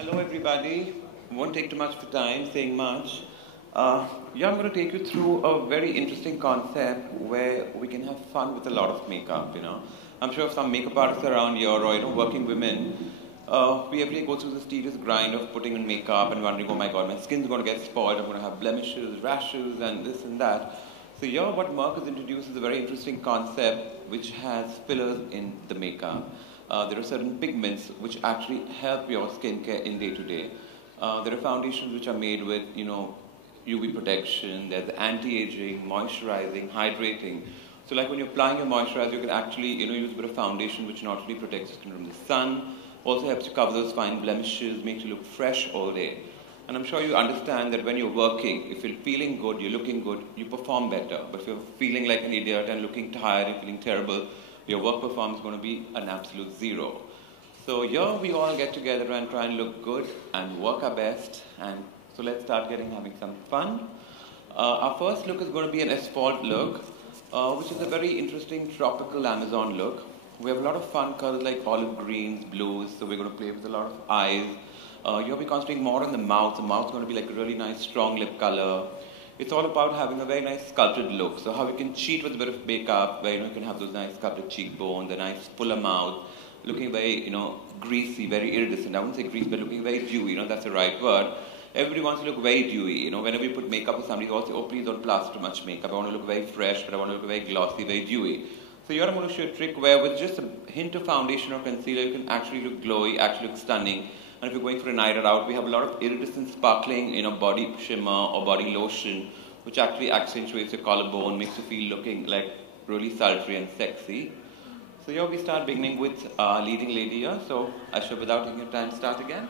Hello, everybody. Won't take too much of time saying much. I'm going to take you through a very interesting concept where we can have fun with a lot of makeup. I'm sure some makeup artists around here, or working women, we every day go through this tedious grind of putting on makeup and wondering, oh my God, my skin's going to get spoiled. I'm going to have blemishes, rashes, and this and that. So here, what Mark has introduced is a very interesting concept which has fillers in the makeup. There are certain pigments which actually help your skincare in day to day. There are foundations which are made with, UV protection. There's anti-aging, moisturizing, hydrating. So, like when you're applying your moisturizer, you can actually, use a bit of foundation which not only protects your skin from the sun, also helps you cover those fine blemishes, makes you look fresh all day. And I'm sure you understand that when you're working, if you're feeling good, you're looking good, you perform better. But if you're feeling like an idiot and looking tired and feeling terrible, your work performance is going to be an absolute zero. So here we all get together and try and look good and work our best. And so let's start having some fun. Our first look is going to be an asphalt look, which is a very interesting tropical Amazon look. We have a lot of fun colors like olive greens, blues, so we're going to play with a lot of eyes. You'll be concentrating more on the mouth. The mouth's going to be like a really nice strong lip color. It's all about having a very nice sculpted look. So how you can cheat with a bit of makeup, where you can have those nice sculpted cheekbones, a nice fuller mouth, looking very greasy, very iridescent. I wouldn't say greasy, but looking very dewy. That's the right word. Everybody wants to look very dewy. Whenever you put makeup on somebody, they all say, "Oh, please don't plaster too much makeup. I want to look very fresh, but I want to look very glossy, very dewy." So here I'm going to show you a trick where with just a hint of foundation or concealer, you can actually look glowy, actually look stunning. And if you're going for a night out, we have a lot of iridescent sparkling, body shimmer or body lotion, which actually accentuates your collarbone, makes you feel looking like really sultry and sexy. So here we start beginning with our leading lady here. So I shall, without taking your time, start again.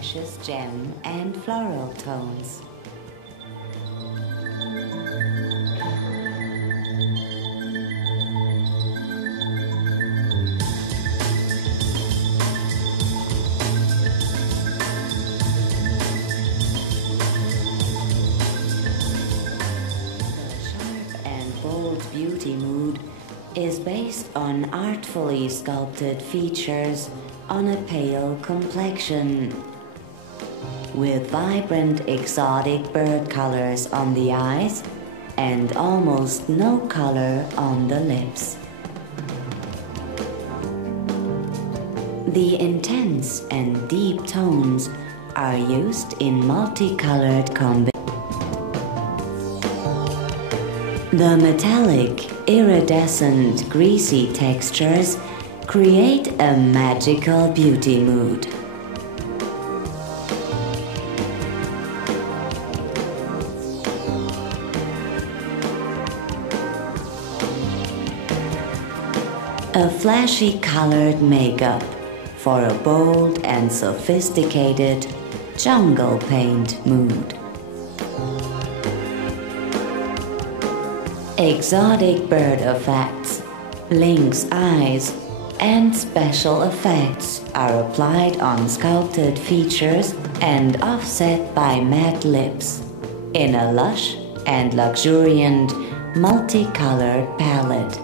precious gem and floral tones. Bold beauty mood is based on artfully sculpted features on a pale complexion, with vibrant exotic bird colors on the eyes and almost no color on the lips. The intense and deep tones are used in multicolored combinations. The metallic, iridescent, greasy textures create a magical beauty mood. A flashy colored makeup for a bold and sophisticated jungle paint mood. Exotic bird effects, lynx eyes, and special effects are applied on sculpted features and offset by matte lips in a lush and luxuriant multicolored palette.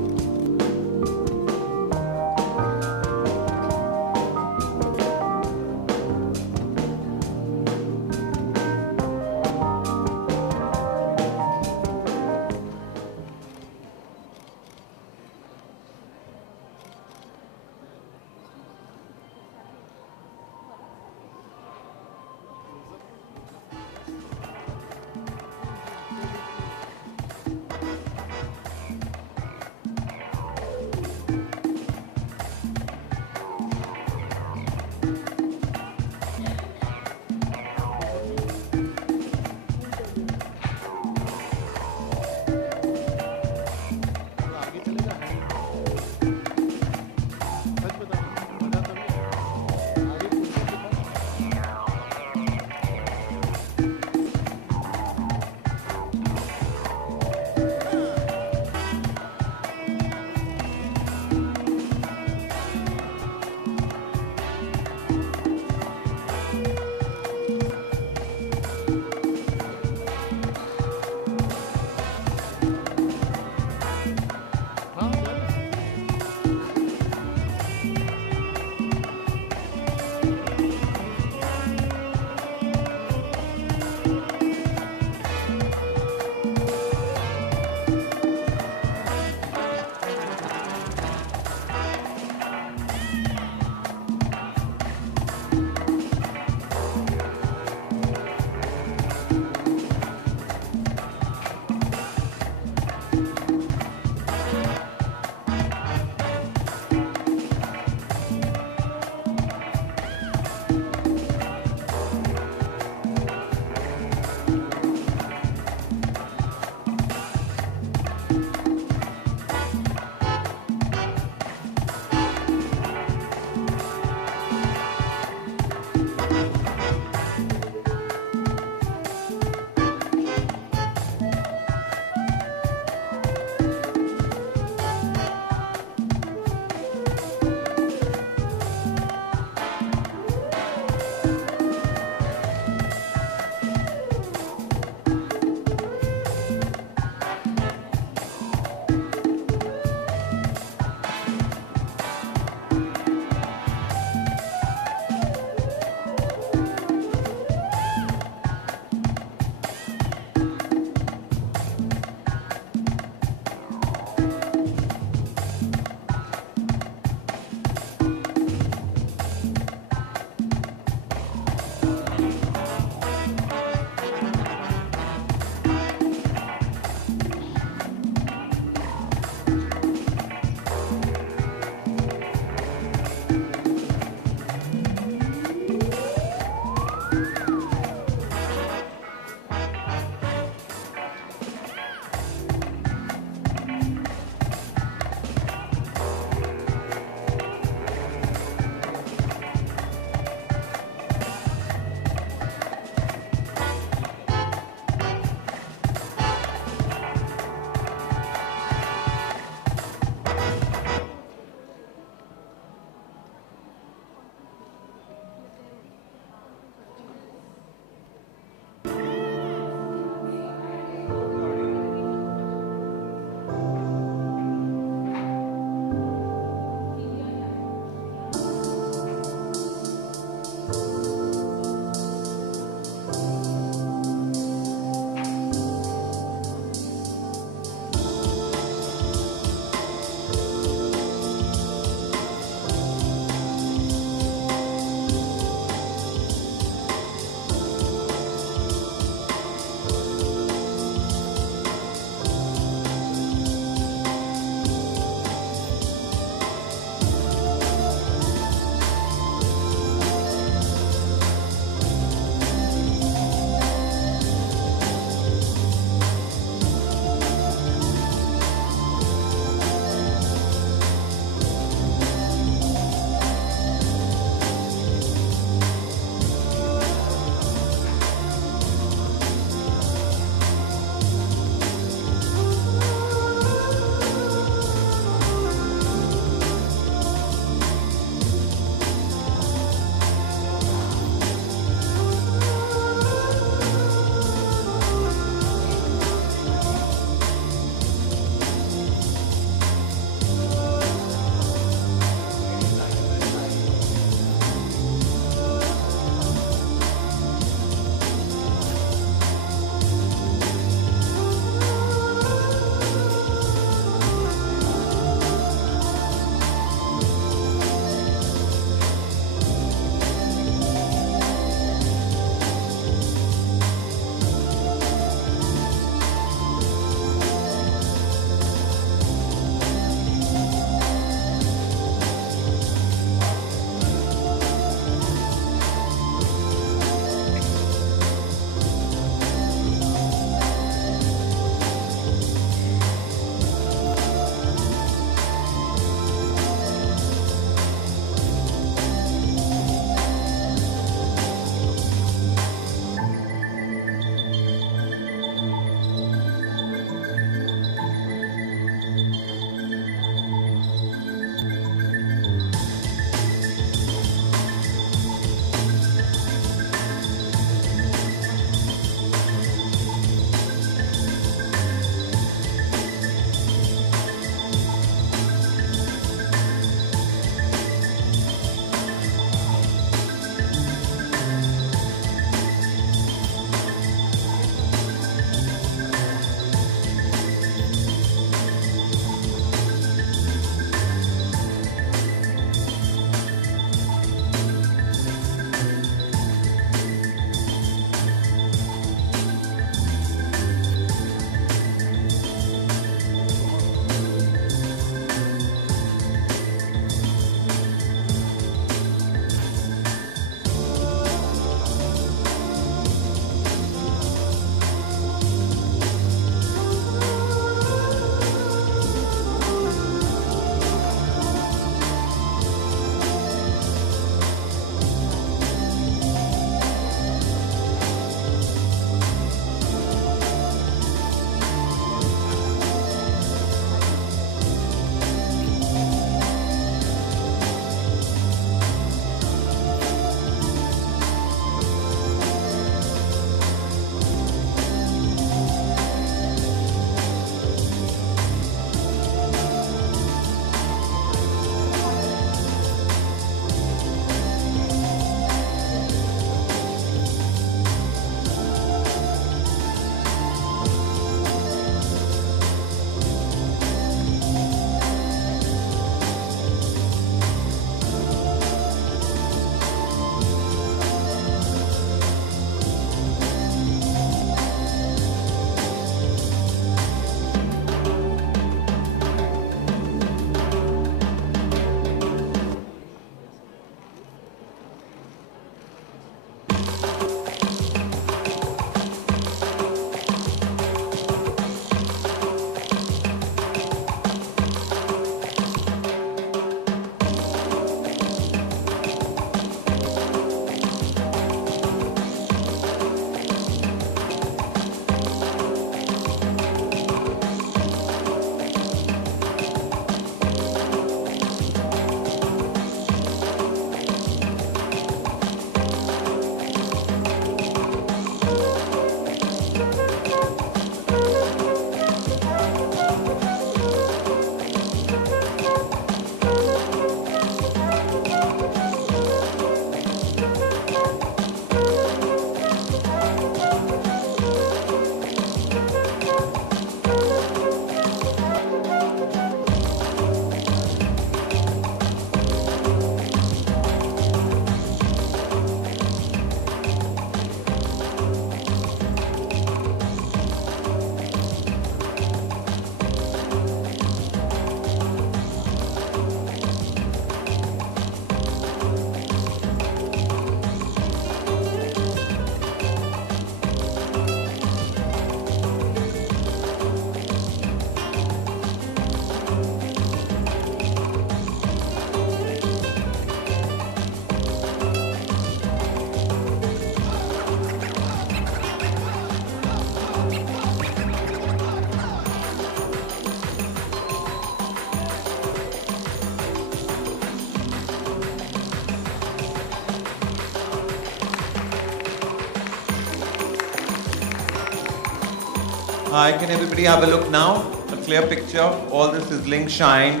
Hi, can everybody have a look now? A clear picture of all the sizzling shine.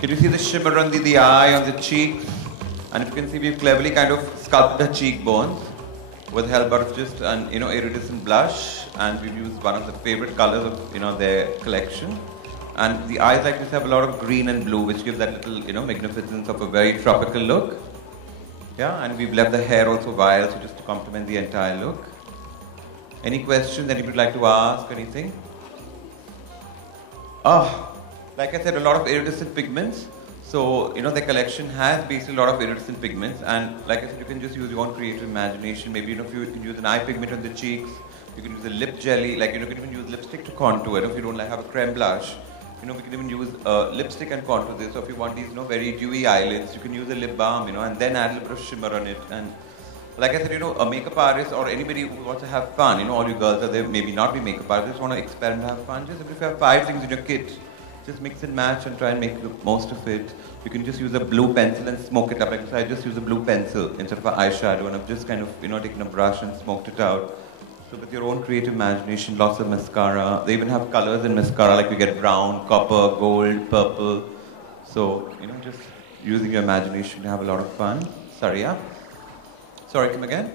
Can you see the shimmer on the eye, on the cheeks? And if you can see, we've cleverly kind of sculpted the cheekbones with the help of just an iridescent blush, and we've used one of the favorite colors of their collection. And the eyes like this have a lot of green and blue, which gives that little magnificence of a very tropical look. Yeah, and we've left the hair also wild, so just to complement the entire look. Any questions that you would like to ask? Anything? Like I said, a lot of iridescent pigments. So, the collection has basically a lot of iridescent pigments, and like I said, you can just use your own creative imagination. Maybe, if you can use an eye pigment on the cheeks, you can use a lip jelly, like, you can even use lipstick to contour. If you don't have a creme blush, we can even use lipstick and contour this. So if you want these, very dewy eyelids, you can use a lip balm, and then add a little bit of shimmer on it. And like I said, a makeup artist or anybody who wants to have fun, all you girls are there, maybe not be makeup artists, just want to experiment, have fun. Just if you have 5 things in your kit, just mix and match and try and make the most of it. You can just use a blue pencil and smoke it up. Like I just use a blue pencil instead of an eyeshadow, and I've just kind of, taken a brush and smoked it out. So with your own creative imagination, lots of mascara. They even have colors in mascara, like you get brown, copper, gold, purple. So, just using your imagination to have a lot of fun. Sorry, yeah? Sorry, come again?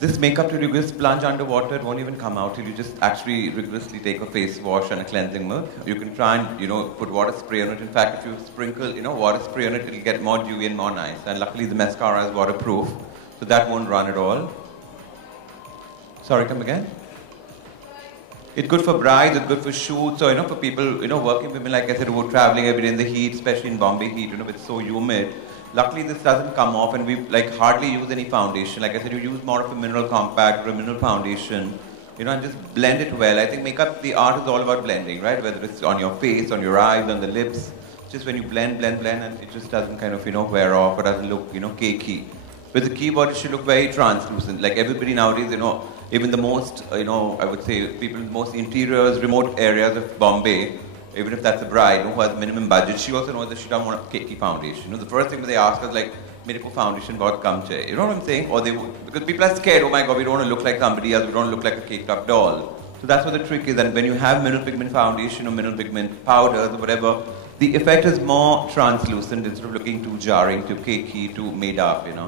This makeup, till you just plunge underwater, it won't even come out till you just actually rigorously take a face wash and a cleansing milk. You can try and, put water spray on it. In fact, if you sprinkle, water spray on it, it'll get more dewy and more nice. And luckily the mascara is waterproof, so that won't run at all. Sorry, come again? It's good for brides, it's good for shoots, or, for people, working women, like I said, who are traveling every day in the heat, especially in Bombay heat, it's so humid. Luckily, this doesn't come off, and we hardly use any foundation. Like I said, you use more of a mineral compact or a mineral foundation, and just blend it well. I think makeup, the art is all about blending, right? Whether it's on your face, on your eyes, on the lips. Just when you blend, and it just doesn't kind of, wear off or doesn't look, cakey. With the keyboard, it should look very translucent. Like everybody nowadays, even the most, I would say, people in the most interiors, remote areas of Bombay, even if that's a bride who has minimum budget, she also knows that she doesn't want a cakey foundation. The first thing that they ask is like, "Mere ko foundation bahut kam chahiye." You know what I'm saying? Or because people are scared. Oh my God, we don't want to look like somebody else. We don't look like a caked up doll. So that's what the trick is. And when you have mineral pigment foundation or mineral pigment powders or whatever, the effect is more translucent instead of looking too jarring, too cakey, too made up. And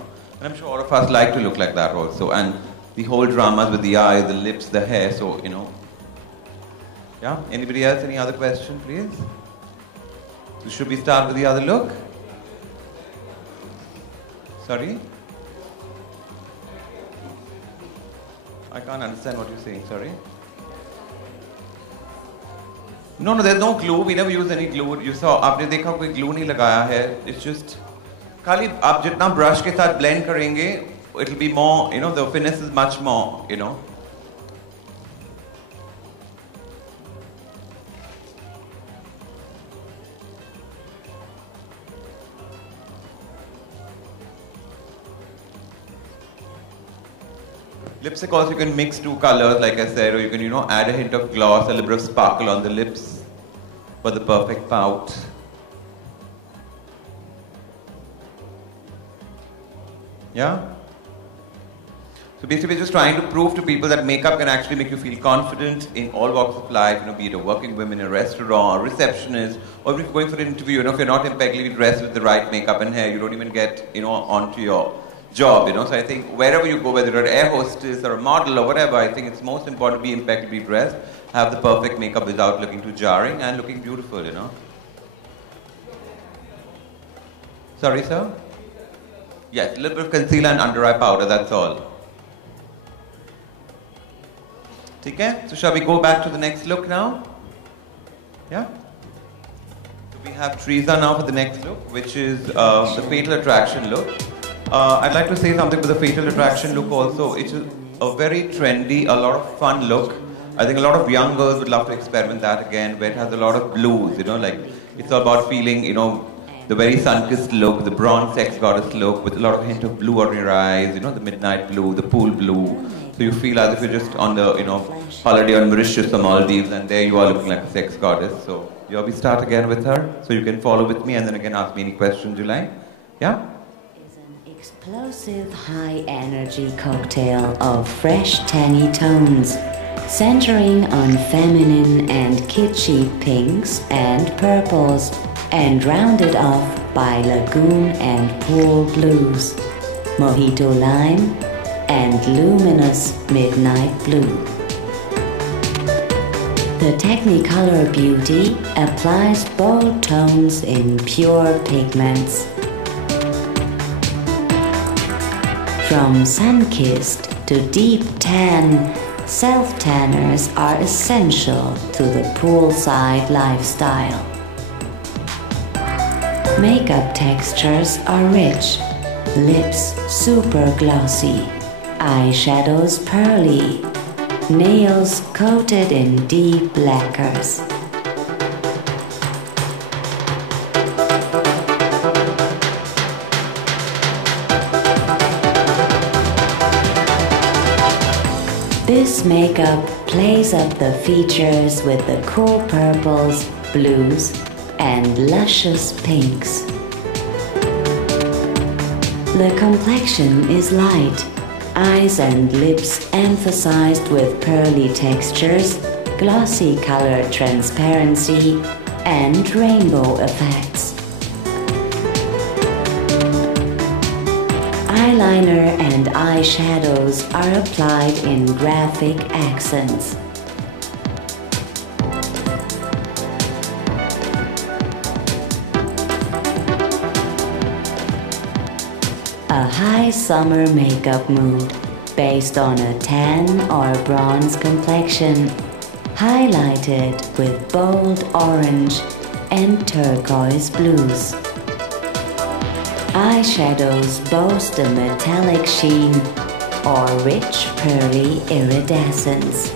I'm sure all of us like to look like that also. And the whole dramas with the eyes, the lips, the hair. So Yeah? Anybody else? Any other question, please? So should we start with the other look? Sorry? I can't understand what you're saying, sorry. No, there's no glue. We never use any glue. You saw, आपने देखा कोई glue नहीं लगाया है. It's just, खाली आप जितना brush के साथ blend करेंगे, it'll be more, the finesse is much more, Lipstick also you can mix 2 colors, like I said, or you can, add a hint of gloss, a little bit of sparkle on the lips for the perfect pout. Yeah? So basically we're just trying to prove to people that makeup can actually make you feel confident in all walks of life, be it a working woman in a restaurant, a receptionist, or if you're going for an interview, if you're not impeccably dressed with the right makeup and hair, you don't even get, onto your job, So I think wherever you go, whether you're an air hostess or a model or whatever, I think it's most important to be impeccably dressed, have the perfect makeup without looking too jarring and looking beautiful, Sorry, sir? Yes, a little bit of concealer and under eye powder, that's all. Okay? So shall we go back to the next look now? Yeah? So we have Teresa now for the next look, which is the Fatal Attraction look. I'd like to say something with the Fatal Attraction look also. It's a very trendy, a lot of fun look. I think a lot of young girls would love to experiment that again, where it has a lot of blues, like it's all about feeling, the very sun-kissed look, the bronze sex goddess look with a lot of hint of blue on your eyes, the midnight blue, the pool blue. So you feel as if you're just on the, holiday on Mauritius or Maldives, and there you are looking like a sex goddess. So we start again with her, so you can follow with me and then again ask me any questions you like. Yeah? Explosive high-energy cocktail of fresh tangy tones centering on feminine and kitschy pinks and purples, and rounded off by lagoon and pool blues, mojito lime, and luminous midnight blue. The Technicolor Beauty applies bold tones in pure pigments. From sun-kissed to deep tan, self-tanners are essential to the poolside lifestyle. Makeup textures are rich, lips super glossy, eyeshadows pearly, nails coated in deep lacquers. This makeup plays up the features with the cool purples, blues, and luscious pinks. The complexion is light, eyes and lips emphasized with pearly textures, glossy color transparency, and rainbow effects. Eyeliner and eyeshadows are applied in graphic accents. A high summer makeup mood based on a tan or bronze complexion, highlighted with bold orange and turquoise blues. Eyeshadows boast a metallic sheen or rich pearly iridescence.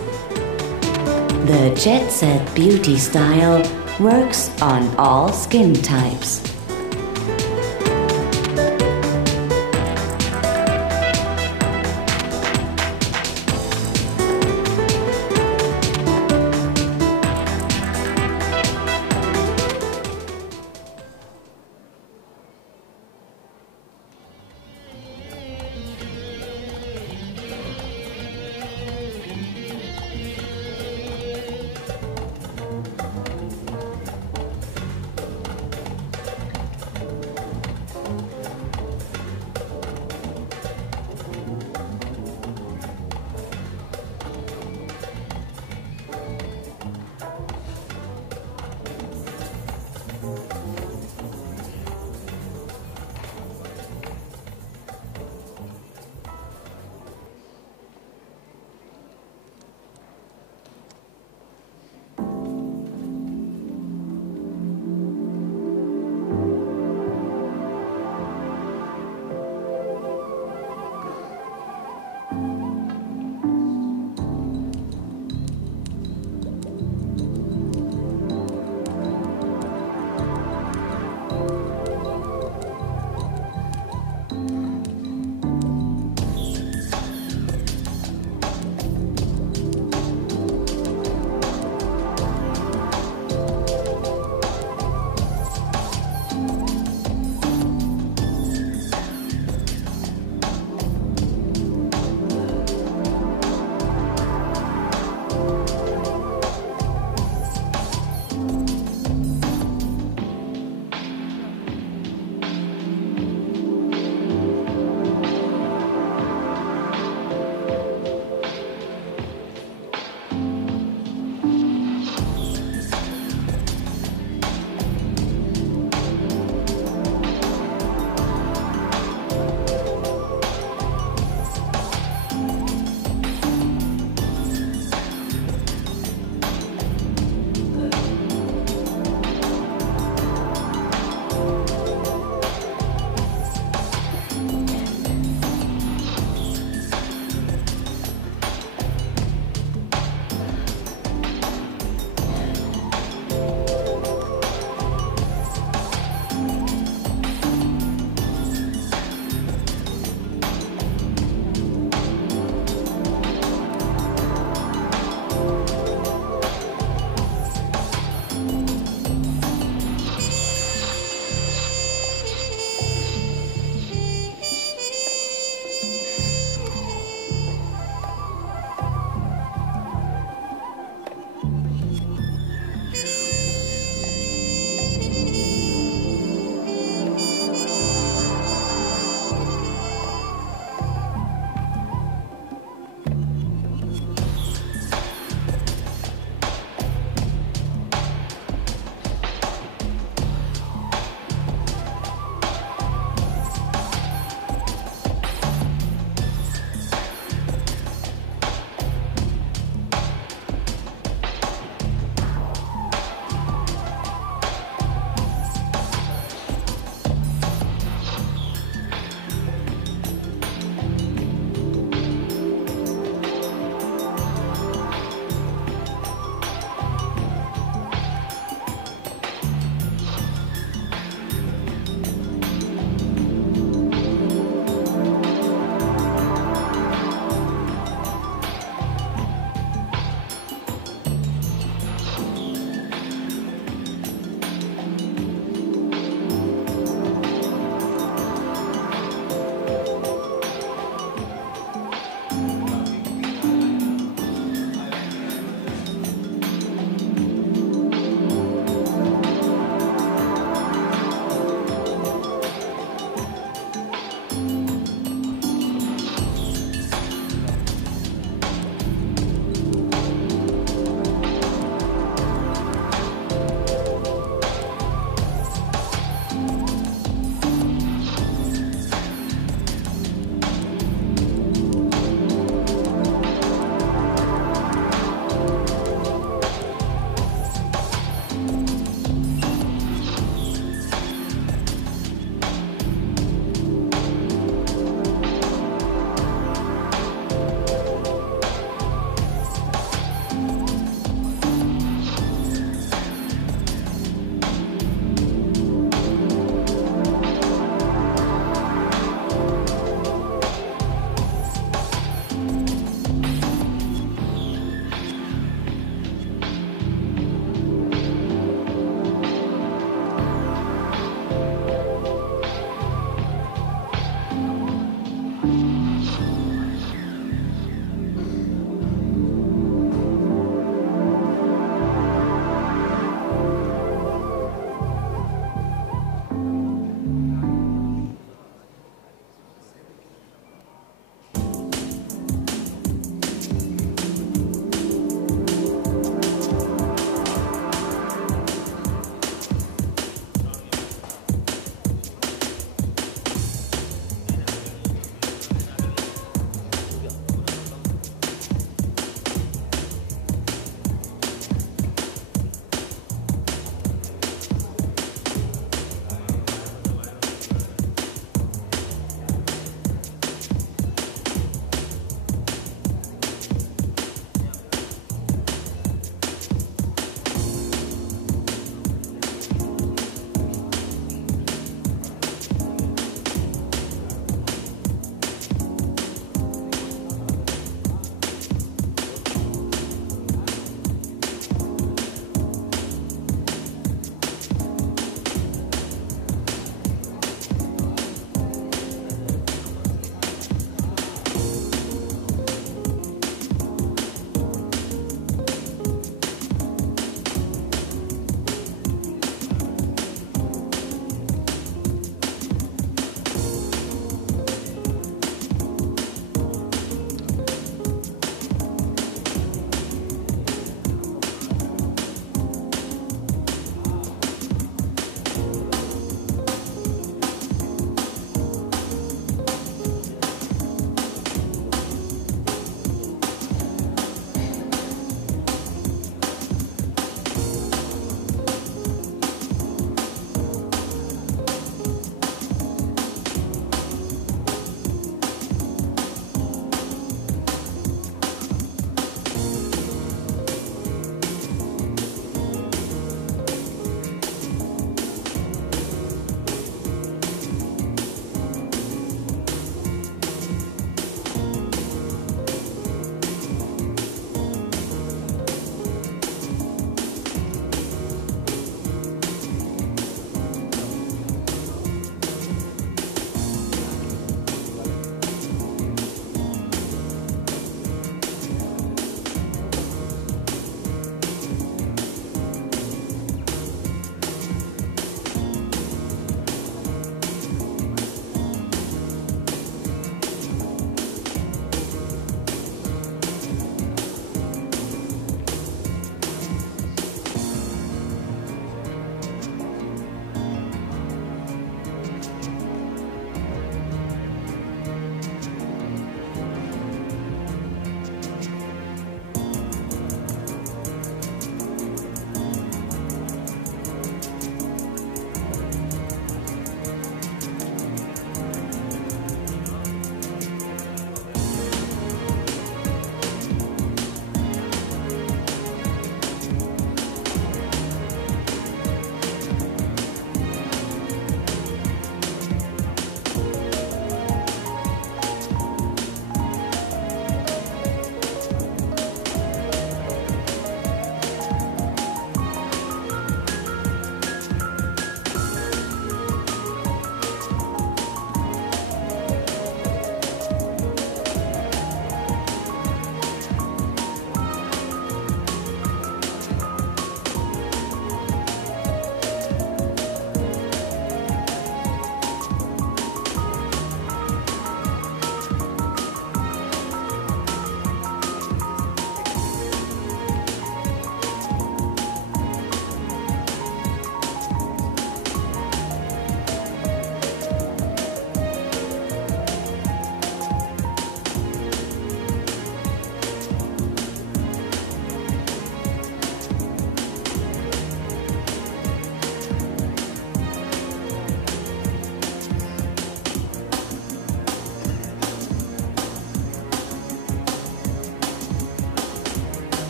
The Jet Set Beauty style works on all skin types.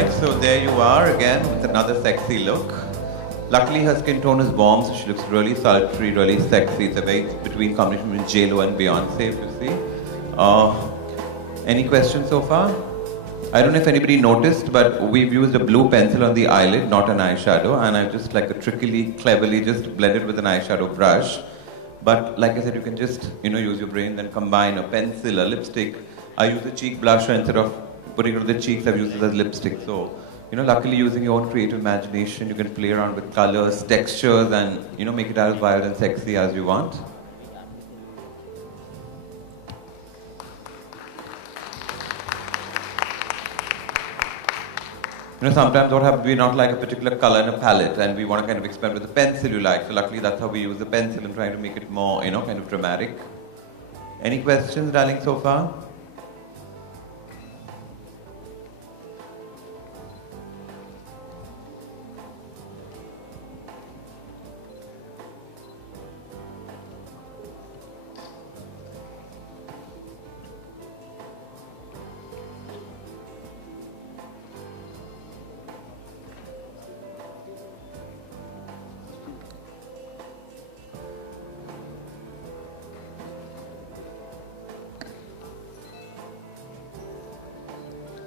Alright, so there you are again with another sexy look. Luckily her skin tone is warm, so she looks really sultry, really sexy. It's a very between combination between J-Lo and Beyonce, if you see. Any questions so far? I don't know if anybody noticed, but we've used a blue pencil on the eyelid, not an eyeshadow, and I've just cleverly just blended with an eyeshadow brush. But like I said, you can just use your brain, then combine a pencil, a lipstick. I use a cheek blusher instead of putting it on the cheeks. I've used it as lipstick. So luckily using your own creative imagination, you can play around with colors, textures, and make it as wild and sexy as you want. Sometimes what happens, we not like a particular color in a palette and we want to kind of experiment with the pencil you like. So luckily that's how we use the pencil and trying to make it more, kind of dramatic. Any questions, darling, so far?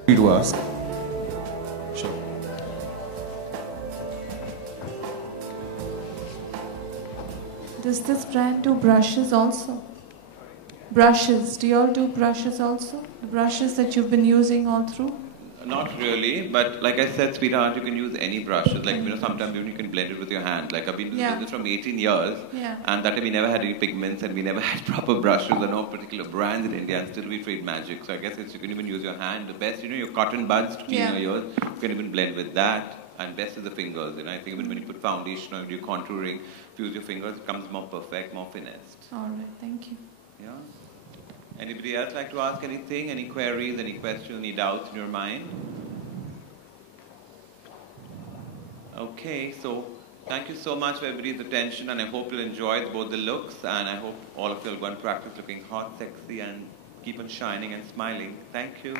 To ask. Sure. Does this brand do brushes also? Brushes. Do you all do brushes also? Brushes that you've been using all through? Not really, but like I said, sweetheart, you can use any brushes. Like, sometimes you can blend it with your hand. Like, I've been doing this from 18 years, and that time we never had any pigments and we never had proper brushes or no particular brands in India, and still we trade magic. So I guess you can even use your hand. The best, your cotton buds to clean your ears, you can even blend with that. And best is the fingers. I think even when you put foundation or you contouring, if you use your fingers, it comes more perfect, more finessed. All right, thank you. Yeah. Anybody else like to ask anything? Any queries, any questions, any doubts in your mind? Okay, so thank you so much for everybody's attention, and I hope you'll enjoy both the looks, and I hope all of you will go and practice looking hot, sexy, and keep on shining and smiling. Thank you.